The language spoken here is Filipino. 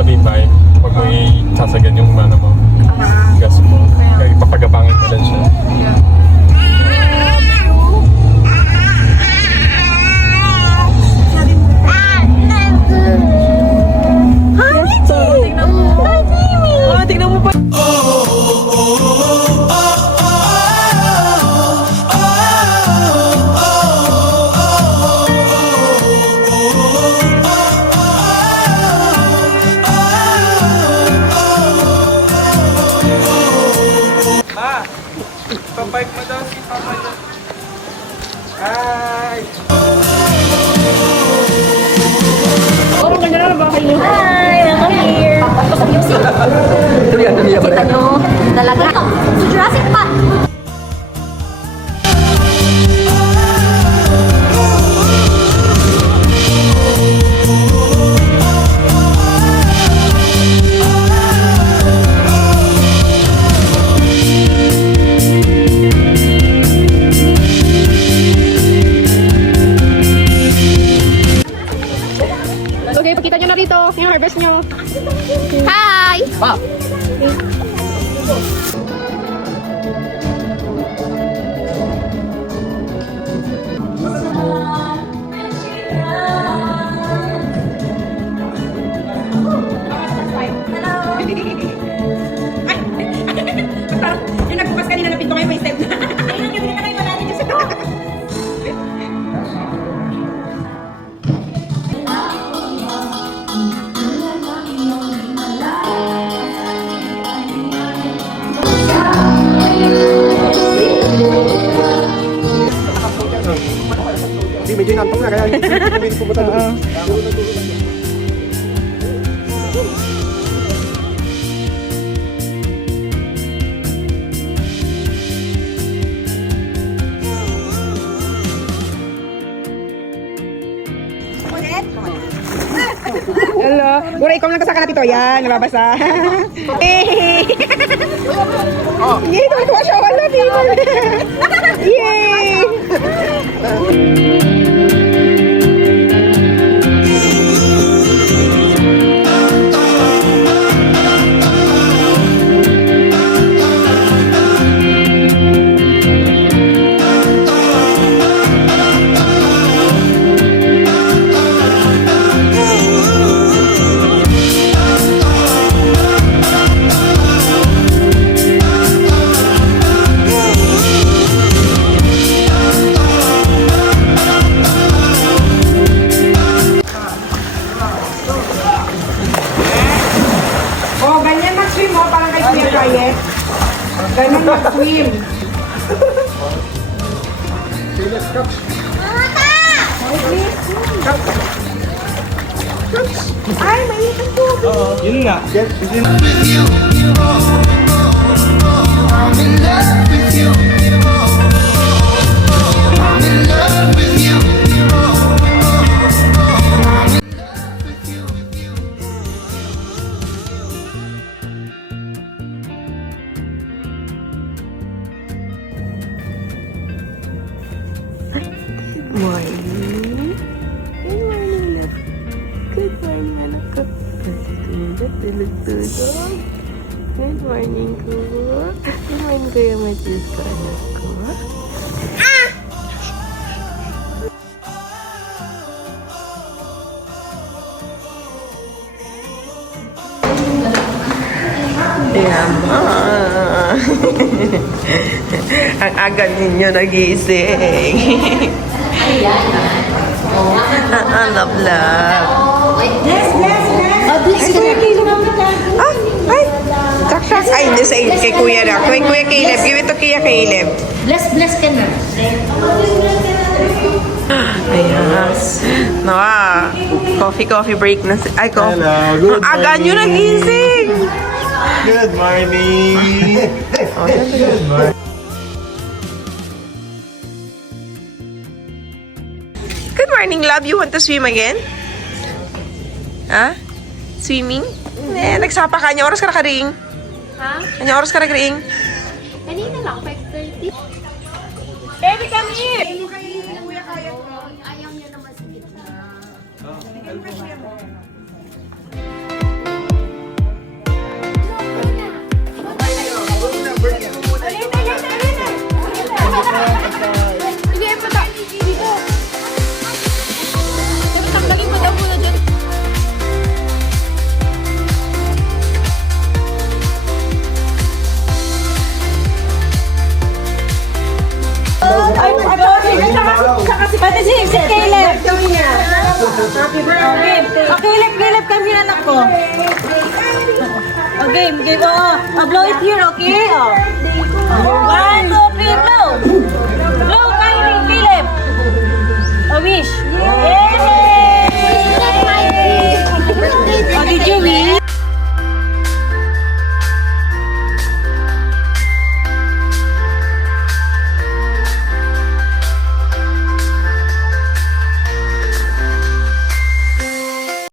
matibay. Huwag mo isasagan yung ano mo, gas mo. Kaya ipapagabangin mo lang siya. Tingnan mo pa. Papark mo daw si Papa daw. Hi! Hi, I'm here. Kita nyo, talaga. Ito, sa Jurassic Park. Okay, pakita nyo na rito yung harvest nyo. Hi! Yung nagbukas kanina na pinto kayo, may step na. Ayun, yung binita kayo natin yung step. Hindi, medyo inantok na kaya hindi pumunta doon. Hello. Gura, ikaw lang kasaka na dito. Yan, nababasa. Yay! Yay, tuwa siya. Wala, people. Yay! Oh, ganyan mag-swim mo, parang kay Kuya Kayet. Ganyan mag-swim. Ay, mainit ang tubig. Yun nga. Morning. Good morning, love. Good morning, anak ko. Tulog-tulog. Good morning, ko. Good morning, Kuya Matius ko, anak ko. Ang aga ninyo nagising. Love, love. Ay! Taksak. Ay, hindi sa kay Kuya na. Kay Kuya Caleb. Give it to Kuya Caleb. Bless ka na. Ayan. Nawa. Coffee break na. Ay, coffee. Hello, good Ang aga nyo nagising. Good morning! Good morning! Good morning, love. You want to swim again? Ha? Swimming? Nagsapa ka. Anong oras ka nakaring? Ha? Anong oras ka nakaring? Kanina lang, 5:30. Baby, come here! Ayaw niya naman sa gitna. Happy birthday. Philip, come here, anak ko. Game. Blow it here, okay? 1, 2, 3, blow. Blow, Kylie, Philip. A wish. Yeah.